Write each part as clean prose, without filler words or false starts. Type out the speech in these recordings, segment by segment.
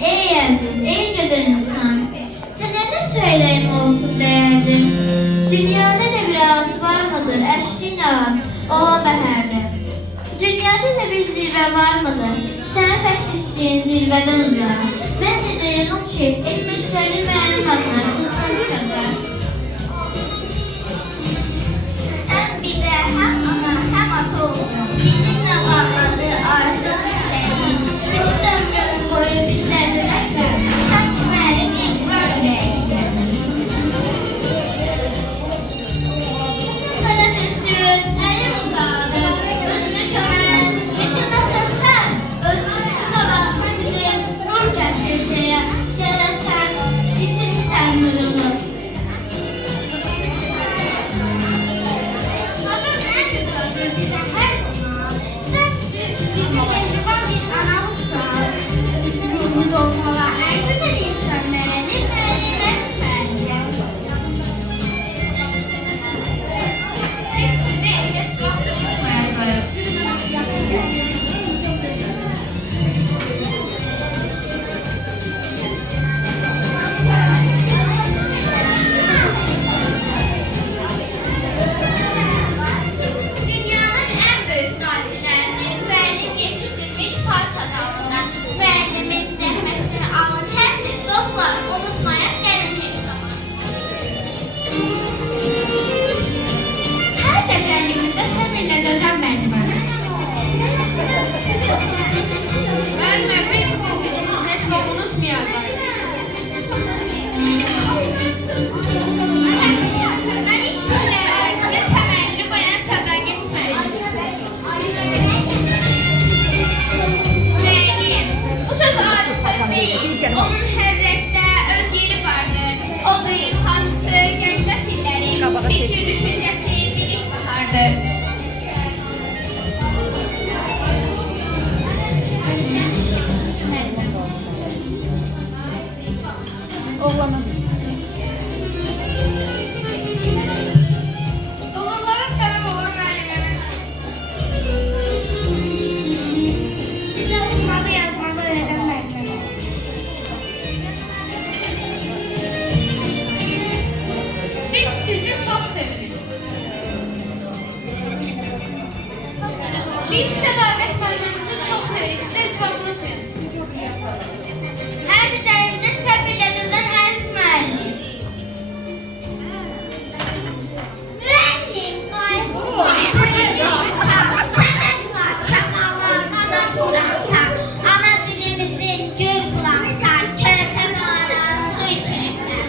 ey aziz, ey güzel insan. Sana ne söyleyeyim olsun değerli. Dünyada da bir ağız var mıdır? Eşliğin ağız, ola bəhərli. Dünyada da bir zirve var mıdır? Sen fəth etdiğin zirveden uzak. Ben de dayanım ki, etmişlerini mənim hakkasın sen səzər. Sen bize hem ana hem ata oldun. Bizimle bağladı arzun dileğin. Bütün ömrüm boyu bizlerle bekler. Şan çimerini yıkrar yüreğin. Bana düştün, elim uzadı. Özünü çömen, yetimdesin sen. Özünü sabah bizim nur getirdi. Celesen, bitirmişsen nurunu. Bize her zaman sen bizim mehriban bir anamızsan. Ruhu dolmalı en güzel insan meleli besbelli. Biz sizi hiç vaxt unutmayacağıq. Dünyanın en büyük talihlerini müəllim yetiştirmiş partada alırlar. Müəllimin zəhmətini alırkən dostlar unutmayan gəlin tez zaman. Her becerliğimizde səbirlə dözən müəllimə. Müəllimə, biz sizi heç vaxt unutmayacağıq. Mən ilk günlərimizdə təməlli qoyan sədaqət müəllim. Müəllim, bu söz adi söz deyil. Onun hərrəkdə öz yeri vardır. Odur, hamısı gənc nəsillərin fikir düşüncəsi bilik bahardır. Doğrulara səbəb olan müəlliməmiz. Bizə oxumağı, yazmağı öyrədən müəllimə. Biz sizi çox sevirik. Biz sədaqət müəllimimizi çox sevirik. Sizi heç vaxt unutmayın. Hər dizəyimizdə səbirlə dözən əziz müəllim. Müəllim, qayğısan, sənətlə, kəmallarla vuransan, ana dilimizin gül bulansan, körpə bağıran su içirsən.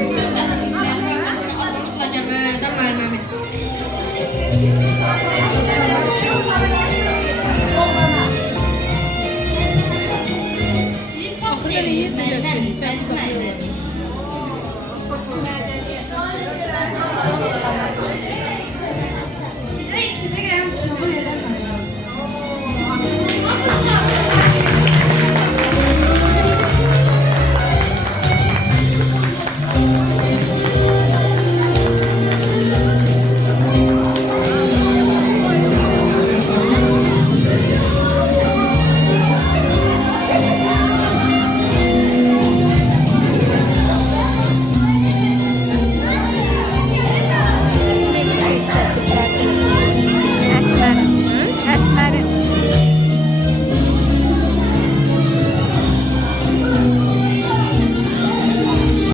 Bütün dəstəklərin hörmətini abunluqla cəmi öyrədən müəlliməmiz. Sizi çox sevirik müəlliməm, əziz müəlliməm. Bizə ikinci qələm tutmağı